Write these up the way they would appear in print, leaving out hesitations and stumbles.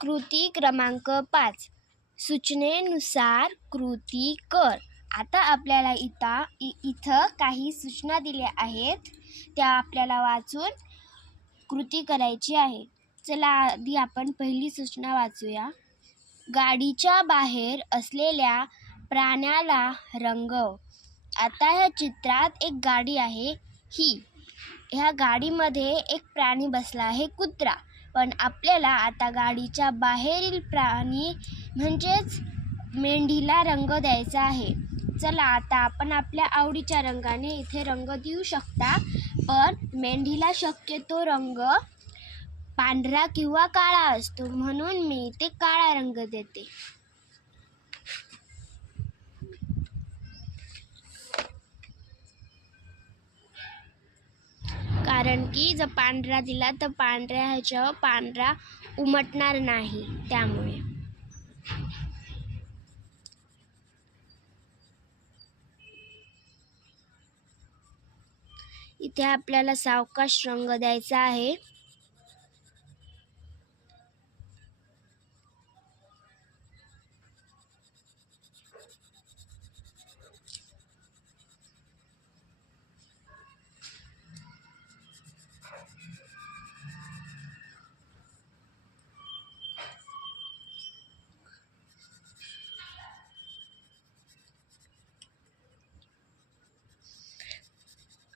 कृती क्रमांक 5. सूचनेनुसार कृती कर. आता आपल्याला इथं काही सूचना दिल्या आहेत, त्या आपल्याला वाचून कृती करायची आहे. चला आधी आपण पहिली सूचना वाचूया. गाडीच्या बाहेर असलेल्या प्राण्याला रंगव. आता ह्या चित्रात एक गाडी आहे. ह्या गाडीमध्ये एक प्राणी बसला आहे, कुत्रा. पण आपल्याला आता गाडीच्या बाहेरील प्राणी म्हणजेच मेंढीला रंग द्यायचा आहे. चला आता आपण आपल्या आवडीच्या रंगाने इथे रंग देऊ शकता, पण मेंढीला शक्यतो रंग पांढरा किंवा काळा असतो, म्हणून मी इथे काळा रंग देते. कारण की जर पांढरा दिला तर पांढऱ्या ह्याच्यावर पांढरा उमटणार नाही, त्यामुळे. इथे आपल्याला सावकाश रंग द्यायचा आहे.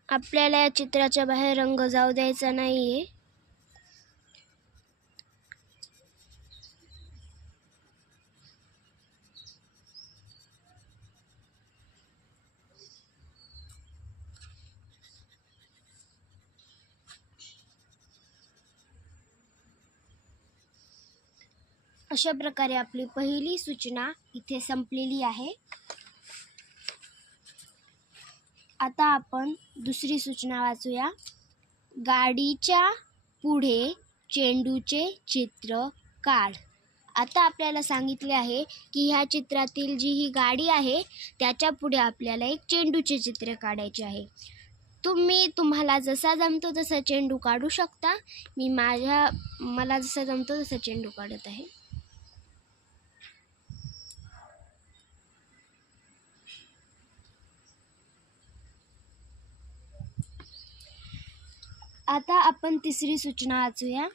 आपल्याला या चित्राच्या बाहेर रंग जाऊ द्यायचा नाहीये. अशा प्रकारे आपली पहिली सूचना इथे संपलेली आहे. आता आपण दुसरी सूचना वाचूया. गाडीच्या पुढे चेंडूचे चित्र काढ. आता आपल्याला सांगितले आहे की ह्या चित्रातील जी ही गाडी आहे त्याच्या पुढे आपल्याला एक चेंडूचे चित्र काढायचे आहे. तुम्हाला जसा जमतो तसा चेंडू काढू शकता. मला जसा जमतो तसा चेंडू काढत आहे. आता आपण तिसरी सूचना वाचूया.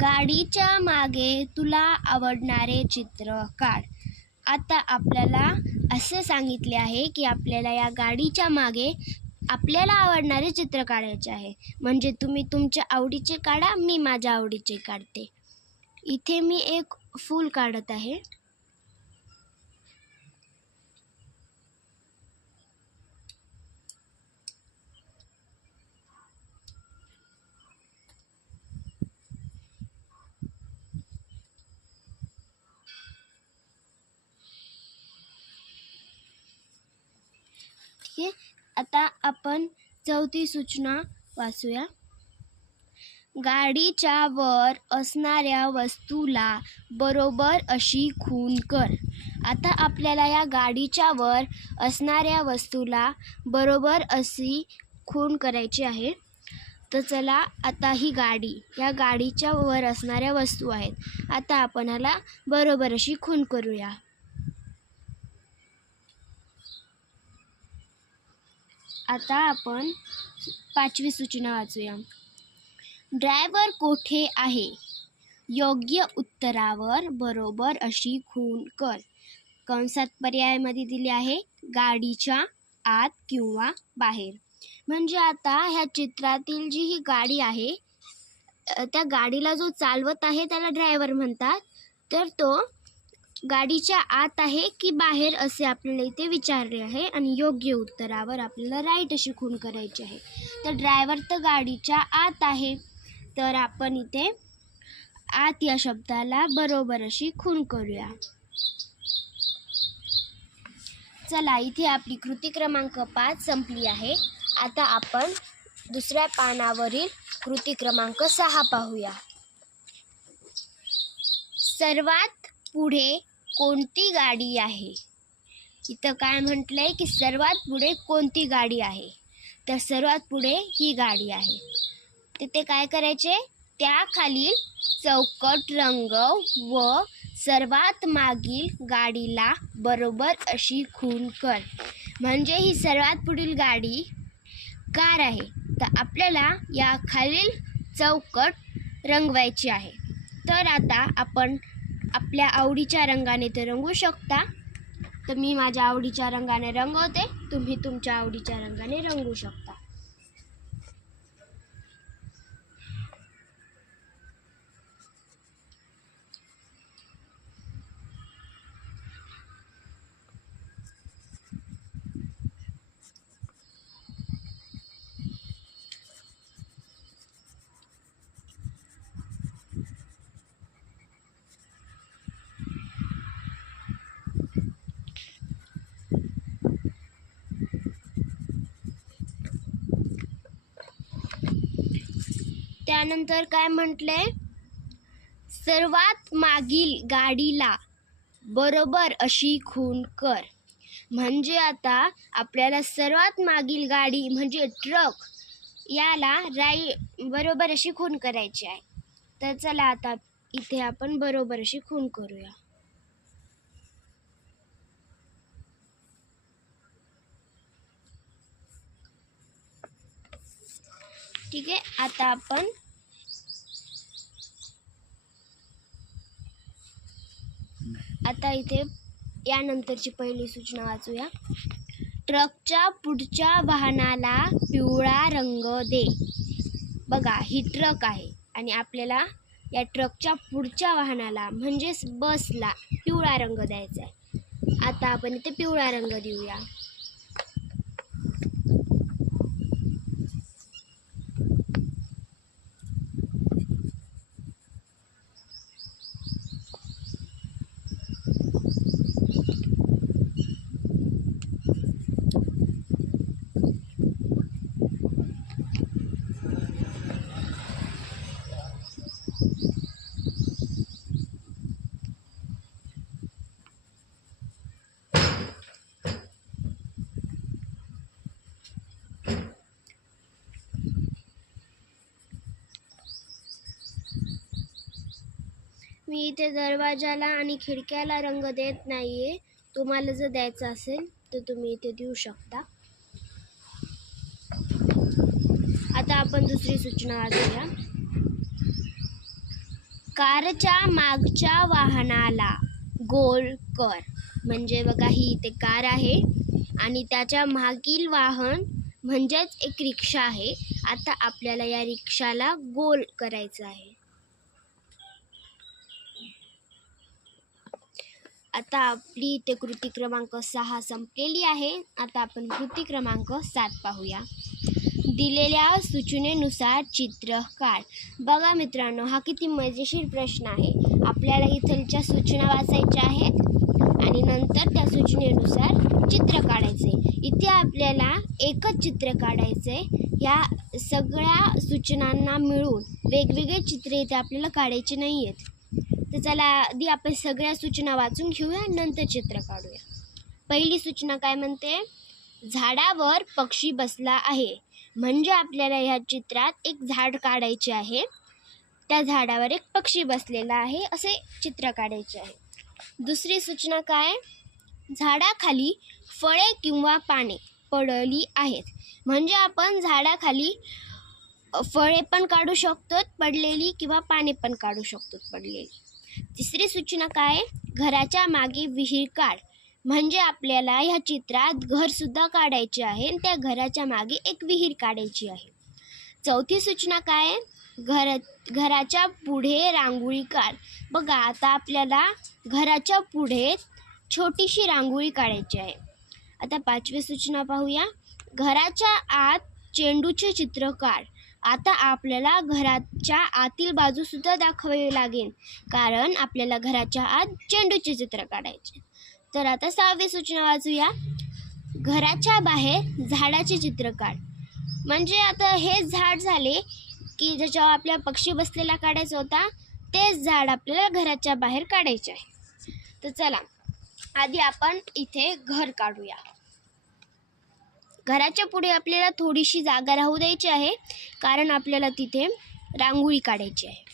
गाडीच्या मागे तुला आवडणारे चित्र काढ. आता आपल्याला असे सांगितले आहे की आपल्याला या गाडीच्या मागे आपल्याला आवडणारे चित्र काढायचे आहे. म्हणजे तुम्ही तुमच्या आवडीचे काढा, मी माझ्या आवडीचे काढते. इथे मी एक फूल काढत आहे. आता आपण चौथी सूचना वाचूया. गाडीच्या वर असणाऱ्या वस्तूला बरोबर अशी खून कर. आता आपल्याला या गाडीच्या वर असणाऱ्या वस्तूला बरोबर अशी खून करायची आहे. तर चला आता ही गाडी, या गाडीच्या वर असणाऱ्या वस्तू आहेत. आता आपण ह्याला बरोबर अशी खून करूया. आता आपण पाचवी सूचना वाचूया. ड्रायव्हर कोठे आहे? योग्य उत्तरावर बरोबर अशी खून कर. कंसात पर्यायामध्ये दिले आहे गाडीच्या आत किंवा बाहेर. म्हणजे आता ह्या चित्रातील जी ही गाडी आहे त्या गाडीला जो चालवत आहे त्याला ड्रायव्हर म्हणतात. तर तो गाडीच्या आत आहे की बाहेर असे आपल्याला इथे विचारले आहे आणि योग्य उत्तरावर आपल्याला राईट अशी खून करायची आहे. तर ड्रायव्हर तर गाडीच्या आत आहे, तर आपण इथे आत या शब्दाला बरोबर अशी खून करूया. चला इथे आपली कृती क्रमांक 5 संपली आहे. आता आपण दुसऱ्या पानावरील कृती क्रमांक 6 पाहूया. सर्वात पुढे कोणती गाडी आहे? इथं काय म्हटलंय की सर्वात पुढे कोणती गाडी आहे? तर सर्वात पुढे ही गाडी आहे. तिथे काय करायचे? त्या खालील चौकट रंगव व सर्वात मागील गाडीला बरोबर अशी खूण कर. म्हणजे ही सर्वात पुढील गाडी कार आहे, तर आपल्याला या खालील चौकट रंगवायची आहे. तर आता आपण आपल्या आवडीच्या रंगाने ते रंगवू शकता. तर मी माझ्या आवडीच्या रंगाने रंगवते, तुम्ही तुमच्या आवडीच्या रंगाने रंगवू शकता. त्यानंतर काय म्हटले, सर्वात मागील गाडीला बरोबर अशी खूण कर. म्हणजे आता आपल्याला सर्वात मागील गाडी म्हणजे ट्रक याला बरोबर अशी खूण करायची आहे. तर चला आता इथे आपण बरोबर अशी खूण करूया. ठीक आहे. आता इथे यानंतरची पहिली सूचना वाचूया. ट्रकच्या पुढच्या वाहनाला पिवळा रंग दे. बघा, ही ट्रक आहे आणि आपल्याला या ट्रकच्या पुढच्या वाहनाला म्हणजेच बसला पिवळा रंग द्यायचा आहे. आता आपण इथे पिवळा रंग देऊया. मी इथे दरवाजाला आणि खिडक्याला रंग देत नाहीये. तुम्हाला जर द्यायचा असेल तर तुम्ही इथे देऊ शकता. आता आपण दुसरी सूचना वाचूया. कारच्या मागच्या वाहनाला गोल कर. म्हणजे बघा, ही इथे कार आहे आणि त्याच्या मागील वाहन म्हणजेच एक रिक्षा आहे. आता आपल्याला या रिक्षाला गोल करायचं आहे. आता आपली इथे कृती क्रमांक 6 संपलेली आहे. आता आपण कृती क्रमांक 7 पाहूया. दिलेल्या सूचनेनुसार चित्र काढ. बघा मित्रांनो, हा किती मजेशीर प्रश्न आहे. आपल्याला इथलच्या सूचना वाचायच्या आहेत आणि नंतर त्या सूचनेनुसार चित्र काढायचे. इथे आपल्याला एकच चित्र काढायचे. या सगळ्या सूचनांना मिळून वेगवेगळे चित्र इथे आपल्याला काढायचे नाही आहेत. तर चला आधी आपण सगळ्या सूचना वाचून घेऊया, नंतर चित्र काढूया. पहिली सूचना काय म्हणते, झाडावर पक्षी बसला आहे. म्हणजे आपल्याला ह्या चित्रात एक झाड काढायचे आहे. त्या झाडावर एक पक्षी बसलेला आहे असे चित्र काढायचे आहे. दुसरी सूचना काय, झाडाखाली फळे किंवा पाने पडली आहेत. म्हणजे आपण झाडाखाली फळे पण काढू शकतो पडलेली किंवा पाने पण काढू शकतो पडलेली. तिसरी सूचना काय, घराच्या मागे विहीर काढ. म्हणजे आपल्याला ह्या चित्रात घरसुद्धा काढायचे आहे आणि त्या घराच्या मागे एक विहीर काढायची आहे. चौथी सूचना काय, घराच्या पुढे रांगोळी काढ. बघा, आता आपल्याला घराच्या पुढे छोटीशी रांगोळी काढायची आहे. आता पाचवी सूचना पाहूया. घराच्या आत चेंडूचे चित्र काढ. आता आपल्याला घराच्या आतील बाजूसुद्धा दाखवावी लागेल, कारण आपल्याला घराच्या आत चेंडूचे चित्र काढायचे. तर आता सहावी सूचना वाचूया. घराच्या बाहेर झाडाचे चित्र काढ. म्हणजे आता हे झाड झाले की ज्याच्यावर आपल्या पक्षी बसलेला काढायचा होता, तेच झाड आपल्याला घराच्या बाहेर काढायचे आहे. तर चला आधी आपण इथे घर काढूया. घराच्या पुढे आपल्याला थोडीशी जागा राहू द्यायची आहे, कारण आपल्याला तिथे रांगोळी काढायची आहे.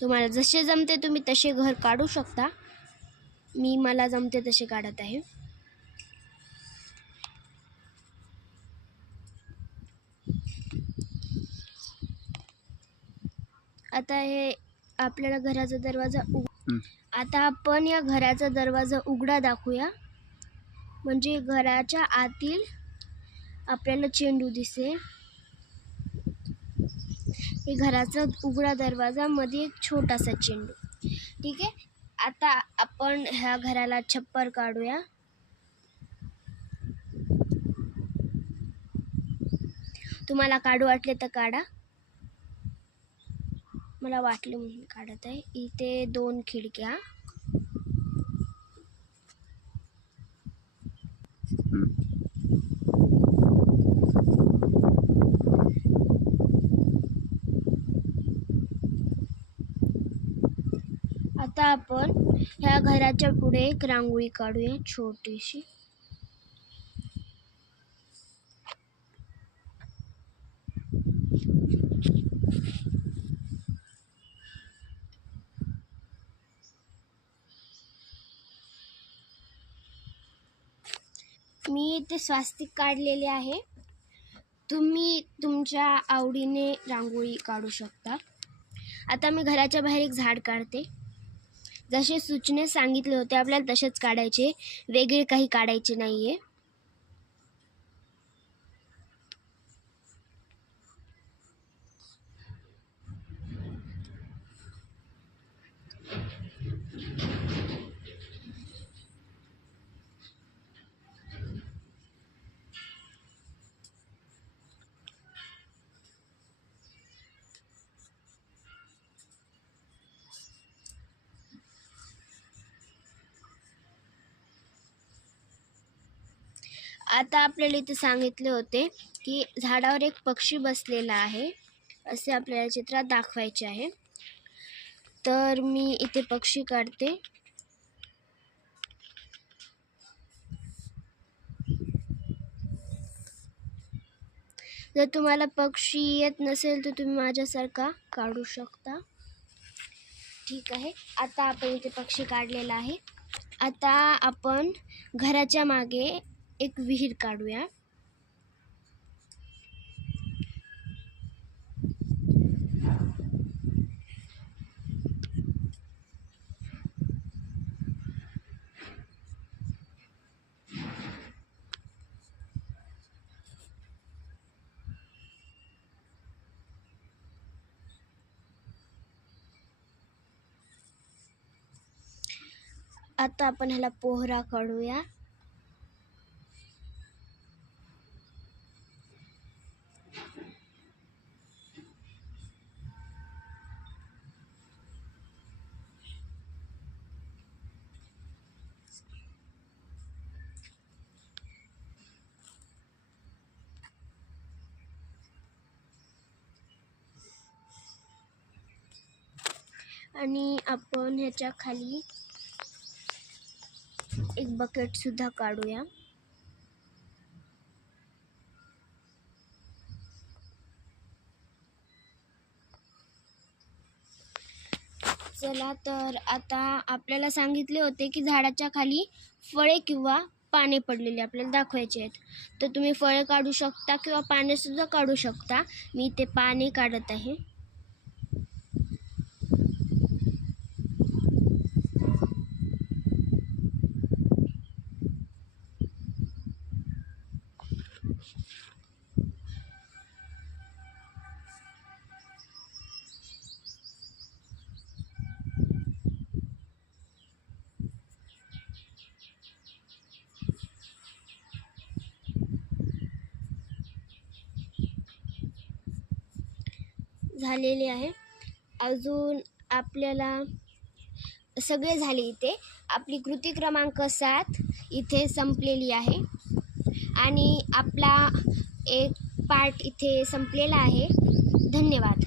तुम्हाला जसे जमते तुम्ही तसे घर काढू शकता. मला जमते तसे काढत आहे. आता हे आपल्याला घराचा दरवाजा आता आपण या घराचा दरवाजा उघडा दाखवूया, म्हणजे घराच्या आतील आपल्याला चेंडू दिसेल. हे घराचा उघडा दरवाजा, मध्ये एक छोटासा चेंडू. ठीक आहे. आता आपण ह्या घराला छप्पर काढूया. तुम्हाला काढू वाटले तर काढा. मला वाटले म्हणून काढत आहे. इथे 2 खिडक्या. आता आपण ह्या घराच्या पुढे एक रांगोळी काढूया छोटीशी. मी इथे स्वास्तिक काढलेले आहे. तुम्ही तुमच्या आवडीने रांगोळी काढू शकता. आता मी घराच्या बाहेर एक झाड काढते. जसे सूचनेत सांगितले होते आपल्याला तसेच काढायचे, वेगळे काही काढायचे नाहीये. आता आपल्याला इथे सांगितले होते की झाडावर एक पक्षी बसलेला आहे, असे आपल्याला चित्रात दाखवायचे आहे. तर मी इथे पक्षी काढते. जर तुम्हाला पक्षी येत नसेल तर तुम्ही माझ्यासारखा काढू शकता. ठीक आहे. आता आपण इथे पक्षी काढलेला आहे. आता आपण घराच्या मागे एक विहीर काढूया. आता आपण ह्याला पोहरा काढूया. आणि आपण ह्याच्या खाली एक बकेट सुद्धा काढूया. चला, तर आता आपल्याला सांगितले होते की झाडाच्या खाली फळे किंवा पाने पडलेले आपल्याला दाखवायचे आहेत. तर तुम्ही फळे काढू शकता किंवा पाने सुद्धा काढू शकता. मी इथे पाने काढत आहे. झालेले आहे. अजून आपल्याला सगळे झाले. इथे आपली कृती क्रमांक 7 इथे संपलेली आहे आणि आपला एक पार्ट इथे संपलेला आहे. धन्यवाद.